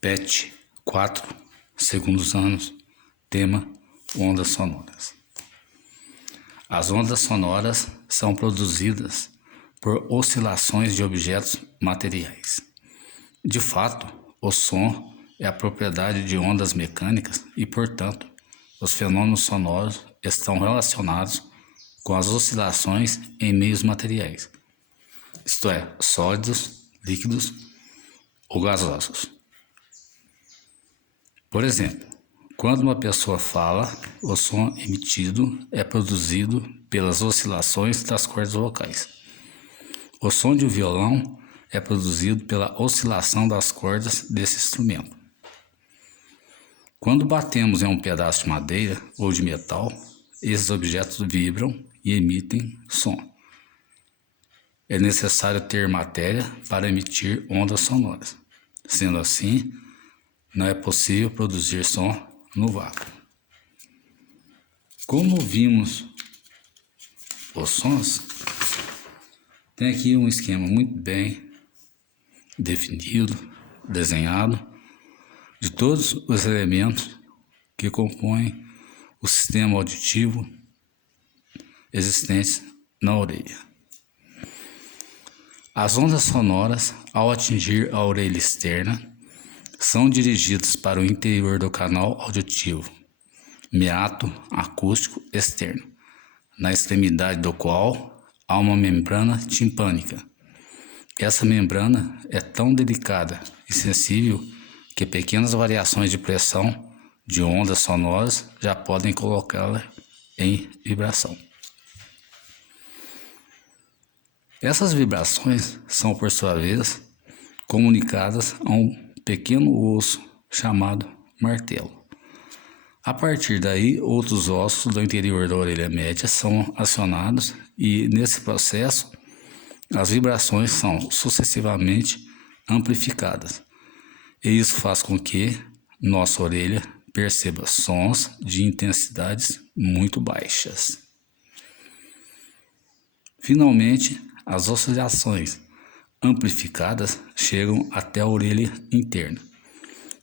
PET 4, segundos anos, tema ondas sonoras. As ondas sonoras são produzidas por oscilações de objetos materiais. De fato, o som é a propriedade de ondas mecânicas e, portanto, os fenômenos sonoros estão relacionados com as oscilações em meios materiais, isto é, sólidos, líquidos ou gasosos. Por exemplo, quando uma pessoa fala, o som emitido é produzido pelas oscilações das cordas vocais. O som de um violão é produzido pela oscilação das cordas desse instrumento. Quando batemos em um pedaço de madeira ou de metal, esses objetos vibram e emitem som. É necessário ter matéria para emitir ondas sonoras. Sendo assim, não é possível produzir som no vácuo. Como ouvimos os sons, tem aqui um esquema muito bem definido, desenhado, de todos os elementos que compõem o sistema auditivo existentes na orelha. As ondas sonoras, ao atingir a orelha externa, são dirigidas para o interior do canal auditivo, meato acústico externo, na extremidade do qual há uma membrana timpânica. Essa membrana é tão delicada e sensível que pequenas variações de pressão de ondas sonoras já podem colocá-la em vibração. Essas vibrações são, por sua vez, comunicadas a um pequeno osso chamado martelo. A partir daí, outros ossos do interior da orelha média são acionados e, nesse processo, as vibrações são sucessivamente amplificadas. E isso faz com que nossa orelha perceba sons de intensidades muito baixas. Finalmente, as oscilações amplificadas chegam até a orelha interna.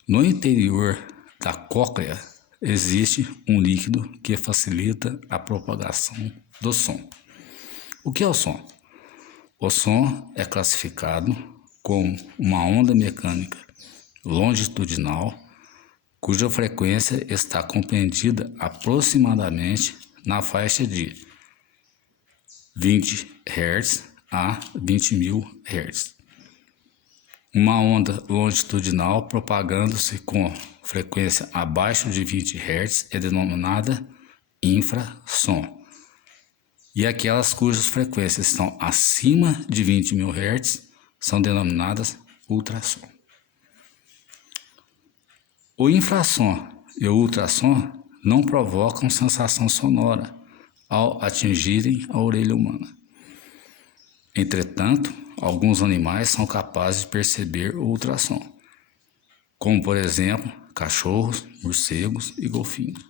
No interior da cóclea existe um líquido que facilita a propagação do som. O que é o som? O som é classificado como uma onda mecânica longitudinal cuja frequência está compreendida aproximadamente na faixa de 20 Hz a 20.000 Hz. Uma onda longitudinal propagando-se com frequência abaixo de 20 Hz é denominada infrassom, e aquelas cujas frequências estão acima de 20.000 Hz são denominadas ultrassom. O infrassom e o ultrassom não provocam sensação sonora ao atingirem a orelha humana. Entretanto, alguns animais são capazes de perceber o ultrassom, como por exemplo, cachorros, morcegos e golfinhos.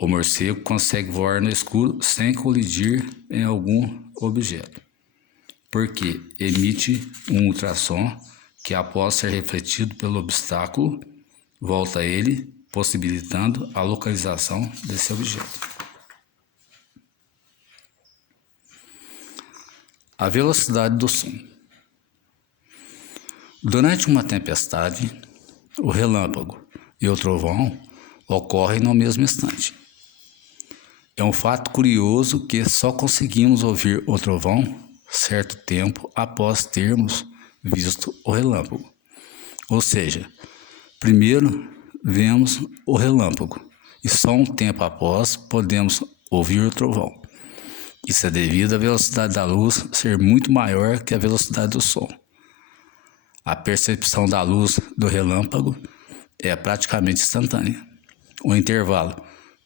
O morcego consegue voar no escuro sem colidir em algum objeto, porque emite um ultrassom que, após ser refletido pelo obstáculo, volta a ele, possibilitando a localização desse objeto. A velocidade do som. Durante uma tempestade, o relâmpago e o trovão ocorrem no mesmo instante. É um fato curioso que só conseguimos ouvir o trovão certo tempo após termos visto o relâmpago. Ou seja, primeiro vemos o relâmpago e só um tempo após podemos ouvir o trovão. Isso é devido à velocidade da luz ser muito maior que a velocidade do som. A percepção da luz do relâmpago é praticamente instantânea. O intervalo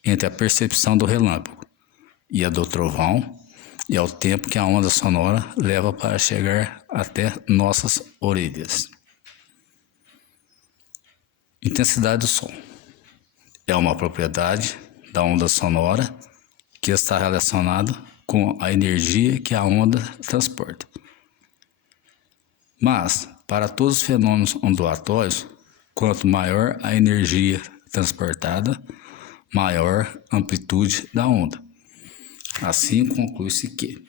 entre a percepção do relâmpago e a do trovão é o tempo que a onda sonora leva para chegar até nossas orelhas. Intensidade do som é uma propriedade da onda sonora que está relacionada com a energia que a onda transporta. Mas, Para todos os fenômenos ondulatórios, quanto maior a energia transportada, maior a amplitude da onda. Assim, conclui-se que,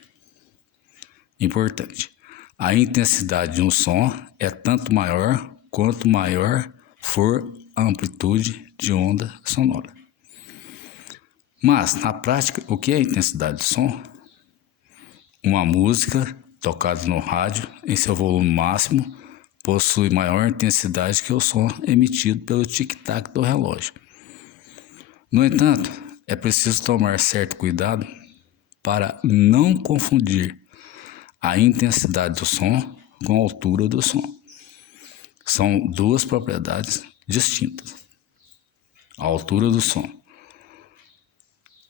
importante, a intensidade de um som é tanto maior quanto maior for a amplitude de onda sonora. Mas, na prática, o que é a intensidade de som? Uma música tocada no rádio em seu volume máximo possui maior intensidade que o som emitido pelo tic-tac do relógio. No entanto, é preciso tomar certo cuidado para não confundir a intensidade do som com a altura do som. São duas propriedades distintas. A altura do som.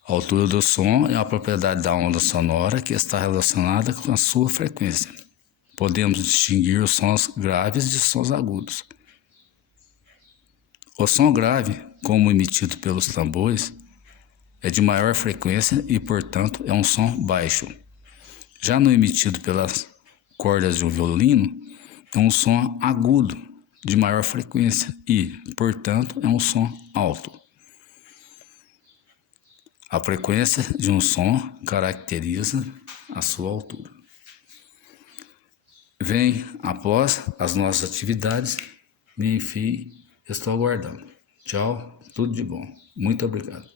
A altura do som é a propriedade da onda sonora que está relacionada com a sua frequência. Podemos distinguir os sons graves de sons agudos. O som grave, como emitido pelos tambores, é de maior frequência e, portanto, é um som baixo. Já no emitido pelas cordas de um violino, é um som agudo, de maior frequência e, portanto, é um som alto. A frequência de um som caracteriza a sua altura. Vem após as nossas atividades, me enfim, estou aguardando. Tchau, tudo de bom. Muito obrigado.